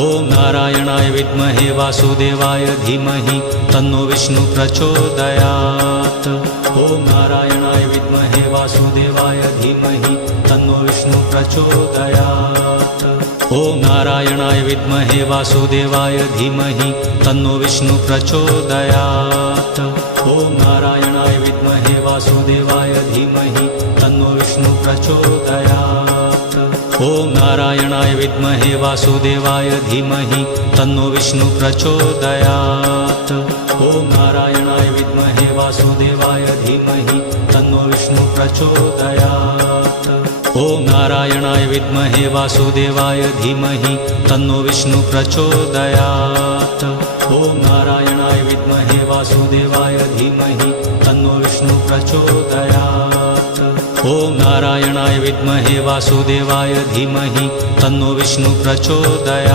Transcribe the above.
ॐ नारायणाय विद्महे वासुदेवाय धीमहि तन्नो विष्णु प्रचोदयात्। ॐ नारायणाय विद्महे वासुदेवाय धीमहि तन्नो विष्णु प्रचोदयात्। ॐ नारायणाय विद्महे वासुदेवाय धीमहि तन्नो विष्णु प्रचोदयात्। ॐ नारायणाय विद्महे वासुदेवाय धीमहि तन्नो विष्णु प्रचोदयात्। ॐ नारायणाय विद्महे वासुदेवाय धीमहि तन्नो विष्णु प्रचोदयात्। ॐ नारायणाय विद्महे वासुदेवाय धीमहि तन्नो विष्णु प्रचोदयात्। ॐ नारायणाय विद्महे वासुदेवाय धीमहि तन्नो विष्णु प्रचोदयात्। ॐ नारायणाय विद्महे वासुदेवाय धीमहि तन्नो विष्णु प्रचोदयात्। ॐ नारायणाय विद्महे वासुदेवाय धीमहि तन्नो विष्णु प्रचोदयात्।